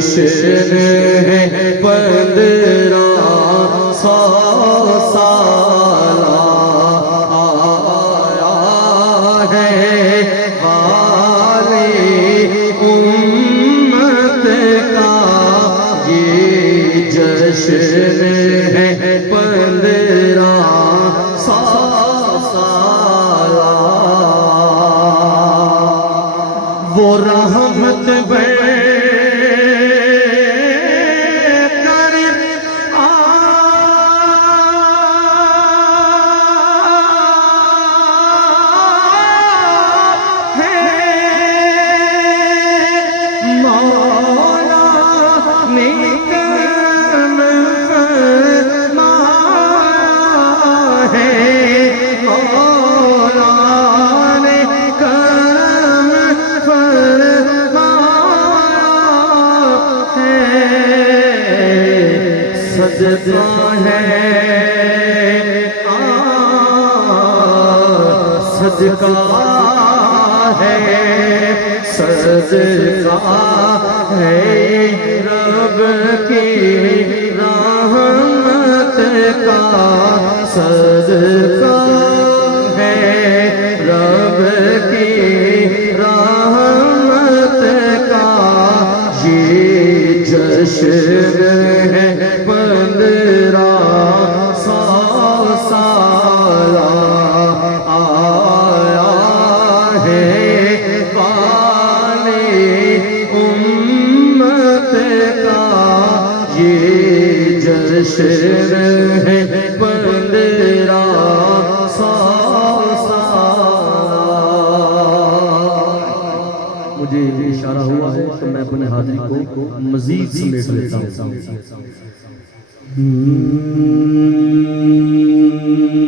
جشن ہے 1500 سالہ آیا ہے والی امت کا یہ جشن ہے 1500 سالہ وہ رحمت صدقہ ہے صدقہ ہے صدقہ ہے رب کی رحمت کا صدقہ ہے رب کی رحمت کا یہ جشن ہے 1500 سالہ آیا ہے والی امت کا یہ جشن ہے 1500 سالہ مجھے اشارہ ہوا ہے تو میں اپنے حاضری کو مزید سمیٹ لیتا ہوں